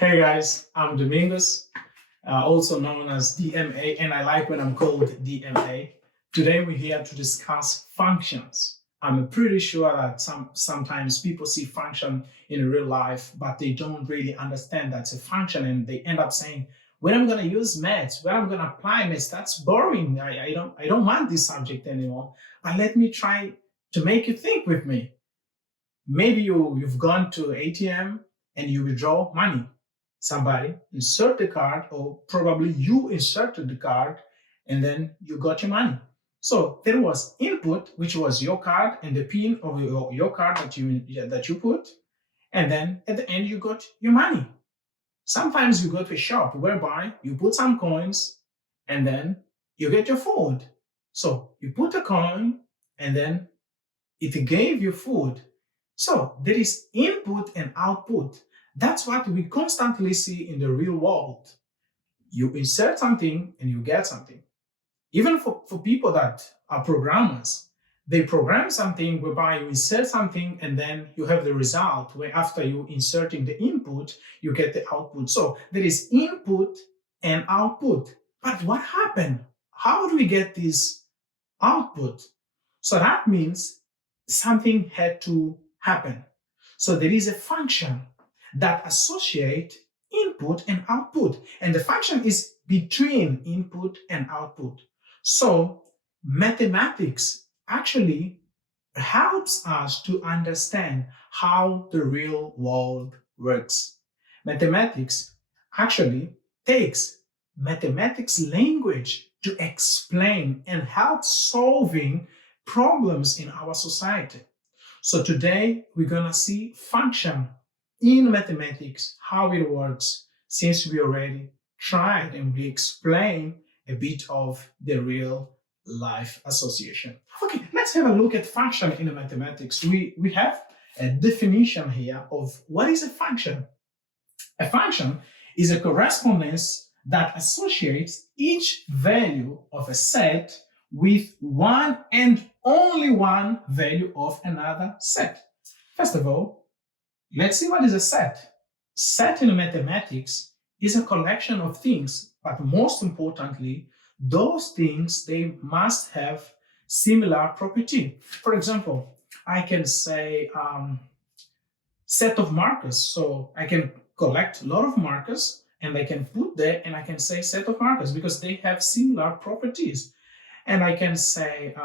Hey guys, I'm Domingos, also known as DMA, and I like when I'm called DMA. Today we're here to discuss functions. I'm pretty sure that sometimes people see function in real life, but they don't really understand that's a function, and they end up saying, "When I'm gonna use maths, when I'm gonna apply maths, that's boring. I don't want this subject anymore." But let me try to make you think with me. Maybe you've gone to ATM and you withdraw money. Somebody insert the card, or probably you inserted the card, and then you got your money. So there was input, which was your card and the pin of your card that you put, and then at the end you got your money. Sometimes you go to a shop whereby you put some coins and then you get your food. So you put a coin and then it gave you food. So there is input and output. That's what we constantly see in the real world. You insert something and you get something. Even for people that are programmers, they program something whereby you insert something and then you have the result, where after you inserting the input, you get the output. So there is input and output. But what happened? How do we get this output? So that means something had to happen. So there is a function that associate input and output, and the function is between input and output. So mathematics actually helps us to understand how the real world works. Mathematics actually takes mathematics language to explain and help solving problems in our society. So today we're gonna see function in mathematics, how it works, since we already tried and we explained a bit of the real life association. Okay, let's have a look at function in mathematics. We have a definition here of what is a function. A function is a correspondence that associates each value of a set with one and only one value of another set. First of all, let's see what is a set. Set in mathematics is a collection of things, but most importantly, those things, they must have similar property. For example, I can say set of markers. So I can collect a lot of markers and I can put there and I can say set of markers because they have similar properties. And I can say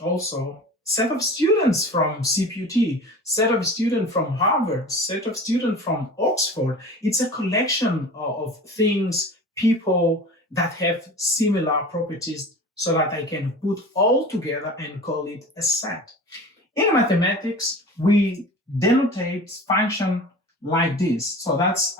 also set of students from CPUT, set of students from Harvard, set of students from Oxford. It's a collection of things, people that have similar properties so that I can put all together and call it a set. In mathematics, we denotate function like this. So that's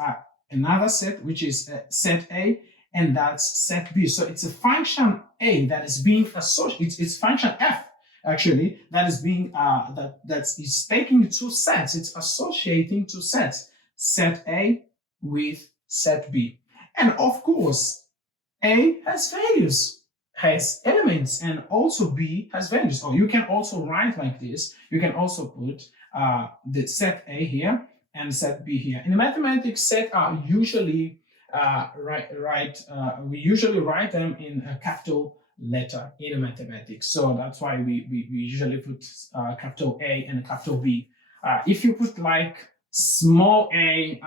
another set, which is set A, and that's set B. So it's a function A that is being associated. It's function F actually that is being that is taking two sets. It's associating two sets, set A with set B, and of course, A has values, has elements, and also B has values. Or you can also write like this. You can also put the set A here and set B here. In mathematics, set are usually we usually write them in a capital letter in mathematics. So that's why we usually put capital A and capital B. If you put like small a,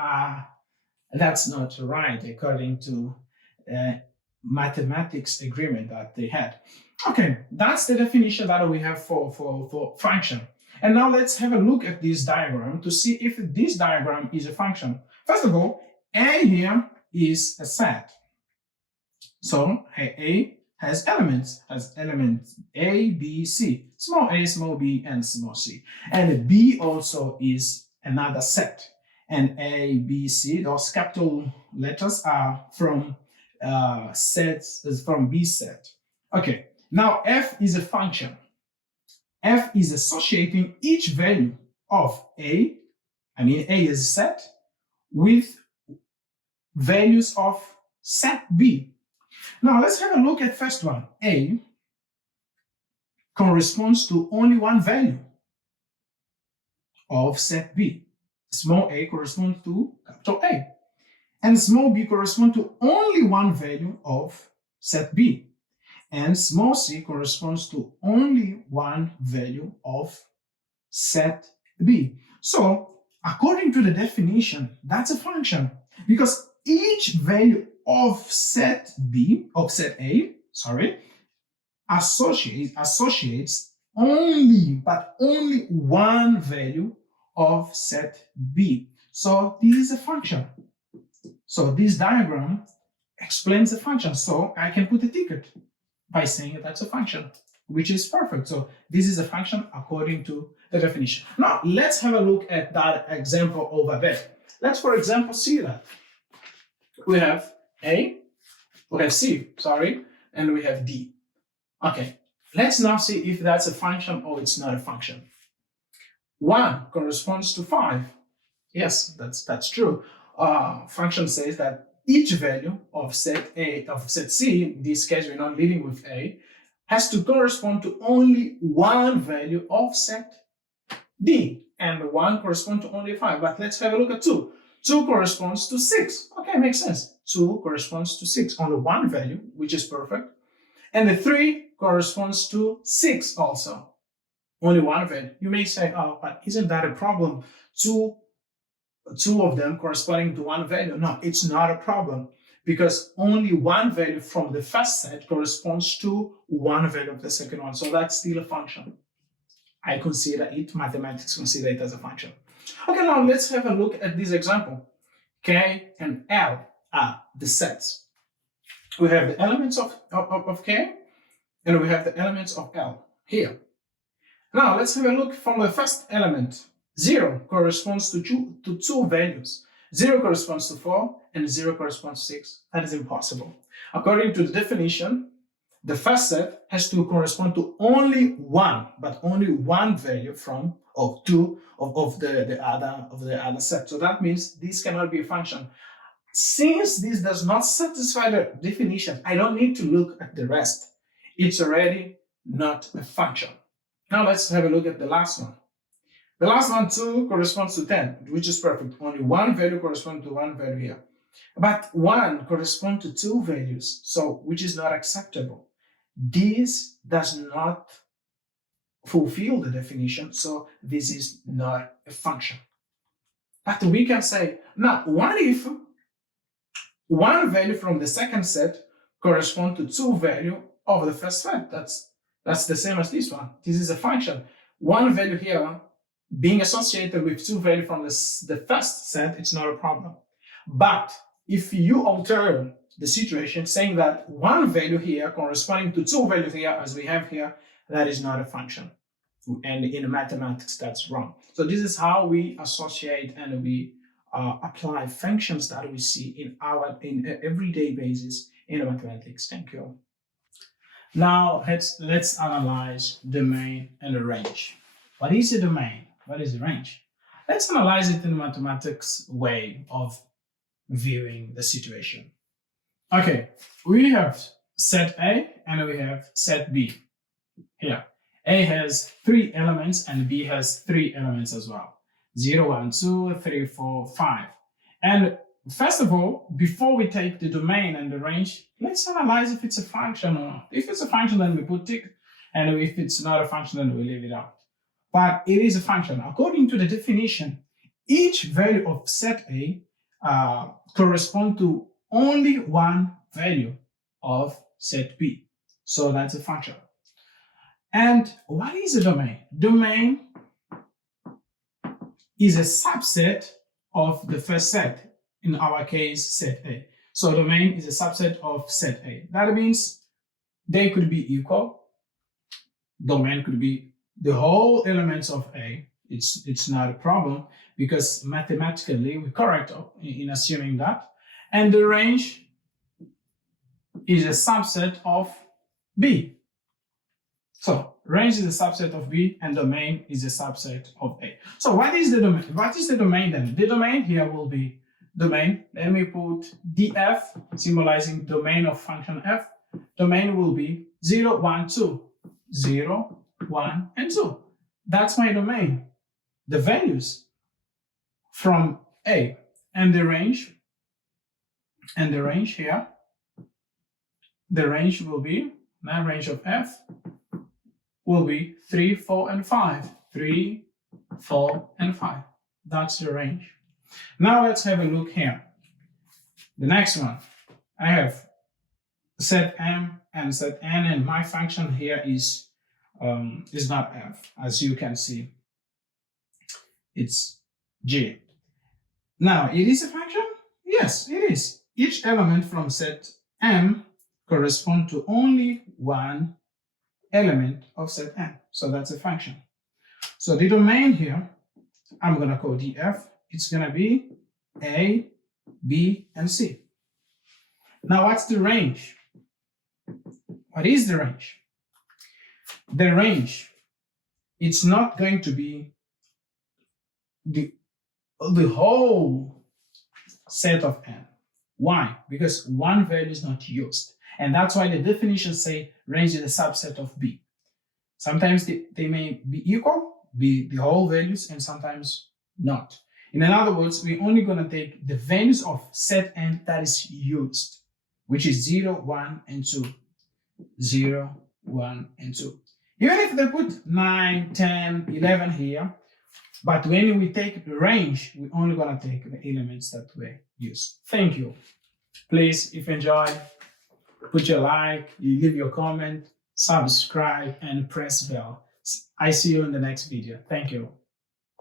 that's not right according to mathematics agreement that they had. Okay, that's the definition that we have for function. And now let's have a look at this diagram to see if this diagram is a function. First of all, A here is a set. So A has elements A, B, C, small a, small b, and small c. And B also is another set. And A, B, C, those capital letters are from sets, from B set. Okay, now F is a function. F is associating each value of A is a set, with values of set B. Now let's have a look at first one. A corresponds to only one value of set B. Small a corresponds to capital A. and small b correspond to only one value of set B, and small c corresponds to only one value of set B. So according to the definition, that's a function, because each value of set B, of set A, associates only, but only one value of set B. So this is a function. So this diagram explains the function. So I can put a ticket by saying that's a function, which is perfect. So this is a function according to the definition. Now let's have a look at that example over there. Let's, for example, see that we have C, and we have D. Okay, let's now see if that's a function or it's not a function. 1 corresponds to 5. Yes, that's true. Function says that each value of set A, of set C, in this case we're not leading with A, has to correspond to only one value of set D, and 1 corresponds to only 5. But let's have a look at 2. 2 corresponds to 6. Okay, makes sense. 2 corresponds to 6, only one value, which is perfect. And the 3 corresponds to 6 also, only one value. You may say, oh, but isn't that a problem? Two of them corresponding to one value. No, it's not a problem, because only one value from the first set corresponds to one value of the second one. So that's still a function. I consider it, mathematics consider it as a function. Okay, now let's have a look at this example. K and L are the sets. We have the elements of K and we have the elements of L here. Now let's have a look from the first element. 0 corresponds to two values. 0 corresponds to 4 and 0 corresponds to 6. That is impossible. According to the definition, the first set has to correspond to only one, but only one value of the other set. So that means this cannot be a function. Since this does not satisfy the definition, I don't need to look at the rest. It's already not a function. Now let's have a look at the last one. The last one, 2, corresponds to 10, which is perfect. Only one value corresponds to one value here. But 1 corresponds to 2 values, so which is not acceptable. This does not fulfill the definition, so this is not a function. But we can say, now, what if one value from the second set corresponds to 2 values of the first set? That's the same as this one. This is a function. One value here being associated with 2 values from the first set, it's not a problem. But if you alter the situation, saying that one value here corresponding to 2 values here, as we have here, that is not a function. And in mathematics, that's wrong. So this is how we associate and we apply functions that we see in an everyday basis in mathematics. Thank you. Now let's analyze domain and the range. What is the domain? What is the range? Let's analyze it in a mathematics way of viewing the situation. Okay, we have set A and we have set B. Here, A has 3 elements and B has 3 elements as well. 0, 1, 2, 3, 4, 5. And first of all, before we take the domain and the range, let's analyze if it's a function or not. If it's a function, then we put tick, and if it's not a function, then we leave it out. But it is a function. According to the definition, each value of set A corresponds to only one value of set B. So that's a function. And what is a domain? Domain is a subset of the first set, in our case, set A. So domain is a subset of set A. That means they could be equal. Domain could be the whole elements of A. It's not a problem, because mathematically we're correct in assuming that. And the range is a subset of B. So range is a subset of B and domain is a subset of A. So what is the domain? What is the domain then? The domain here will be domain. Let me put df, symbolizing domain of function f. Domain will be 0, 1, 2. 0, 1, and 2. That's my domain. The values from A, and the range And the range here, the range will be, that range of f will be 3, 4, and 5. 3, 4, and 5. That's the range. Now let's have a look here. The next one, I have set m and set n, and my function here is not f, as you can see. It's g. Now, it is a function? Yes, it is. Each element from set m corresponds to only one element of set m. So that's a function. So the domain here, I'm going to call df. It's going to be a, b, and c. Now, what's the range? What is the range? The range, it's not going to be the whole set of n. Why? Because one value is not used. And that's why the definitions say range is a subset of B. Sometimes they may be equal, be the whole values, and sometimes not. In other words, we're only going to take the values of set n that is used, which is 0, 1, and 2. 0, 1, and 2. Even if they put 9, 10, 11 here, but when we take the range, we're only going to take the elements that were used. Thank you. Please, if you enjoy, put your like, you leave your comment, subscribe, and press bell. I see you in the next video. Thank you.